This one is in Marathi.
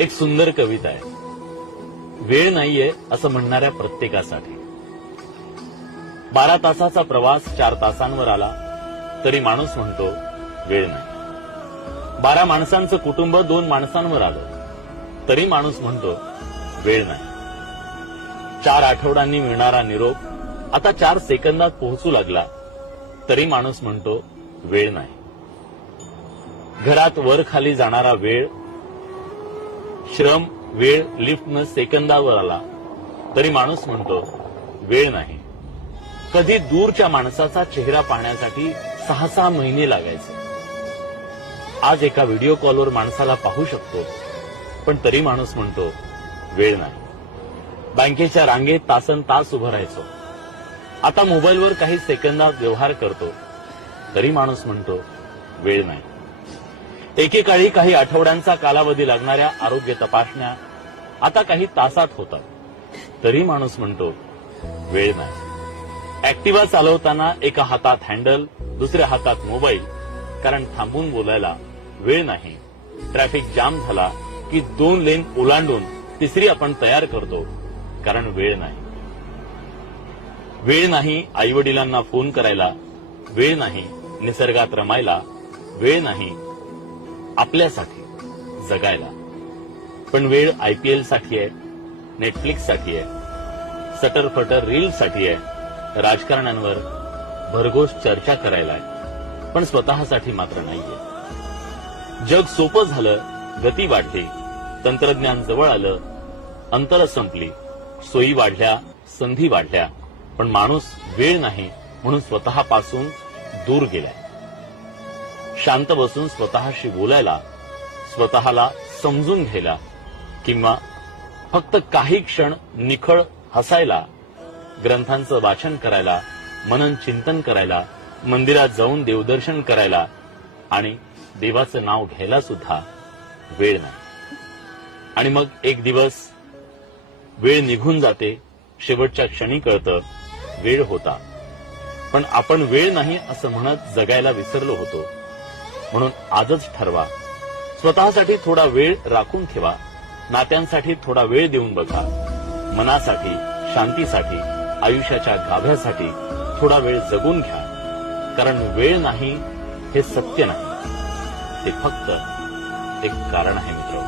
एक सुंदर कविता आहे, वेळ नाहीये असं म्हणणाऱ्या प्रत्येकासाठी. 12 तासाचा प्रवास 4 तासांवर आला तरी माणूस म्हणतो वेळ नाही. 12 माणसांचं कुटुंब 2 माणसांवर आलं तरी माणूस म्हणतो वेळ नाही. 4 आठवड्यांनी मिळणारा निरोप आता 4 सेकंदात पोहोचू लागला तरी माणूस म्हणतो वेळ नाही. घरात वर खाली जाणारा वेळ, श्रम, वेळ लिफ्टनं सेकंदावर आला तरी माणूस म्हणतो वेळ नाही. कधी दूरच्या माणसाचा चेहरा पाहण्यासाठी 6-6 महिने लागायचे. आज एका व्हिडिओ कॉलवर माणसाला पाहू शकतो, पण तरी माणूस म्हणतो वेळ नाही. बँकेच्या रांगेत तासनतास उभं राहायचो, आता मोबाईलवर काही सेकंदात व्यवहार करतो तरी माणूस म्हणतो वेळ नाही. एकेकाळी काही आठवड्यांचा कालावधी लागणाऱ्या आरोग्य तपासण्या आता काही तासात होतात तरी माणूस म्हणतो वेळ नाही. ऍक्टिव्हा चालवताना एका हातात हँडल, दुसऱ्या हातात मोबाईल, कारण थांबून बोलायला वेळ नाही. ट्रॅफिक जाम झाला की 2 लेन ओलांडून तिसरी आपण तयार करतो, कारण वेळ नाही. वेळ नाही आईवडिलांना फोन करायला, वेळ नाही निसर्गात रमायला, वेळ नाही आपल्यासाठी जगायला. पण वेळ IPL साठी आहे, नेटफ्लिक्स साठी आहे, सटरफटर रील्स साठी आहे, राजकारण्यांवर भरघोस चर्चा करायला आहे, पण स्वतःसाठी मात्र नाहीये. जग सोपं झालं, गती वाढली, तंत्रज्ञान जवळ आलं, अंतरं संपली, सोयी वाढल्या, संधी वाढल्या, पण माणूस वेळ नाही म्हणून स्वतःपासून दूर गेलाय. शांत बसून स्वतःशी बोलायला, स्वतःला समजून घ्यायला, किंवा फक्त काही क्षण निखळ हसायला, ग्रंथांचं वाचन करायला, मनन चिंतन करायला, मंदिरात जाऊन देवदर्शन करायला आणि देवाचं नाव घ्यायला सुद्धा वेळ नाही. आणि मग एक दिवस वेळ निघून जाते, शेवटच्या क्षणी कळतं वेळ होता. पण आपण वेळ नाही असं म्हणत जगायला विसरलो होतो. म्हणून आजच ठरवा, स्वतःसाठी थोडा वेळ राखून ठेवा, नात्यांसाठी थोडा वेळ देऊन बघा, मनासाठी, शांतीसाठी, आयुष्याच्या गाभ्यासाठी थोडा वेळ जगून घ्या. कारण वेळ नाही हे सत्य नाही, ते फक्त एक कारण आहे मित्र.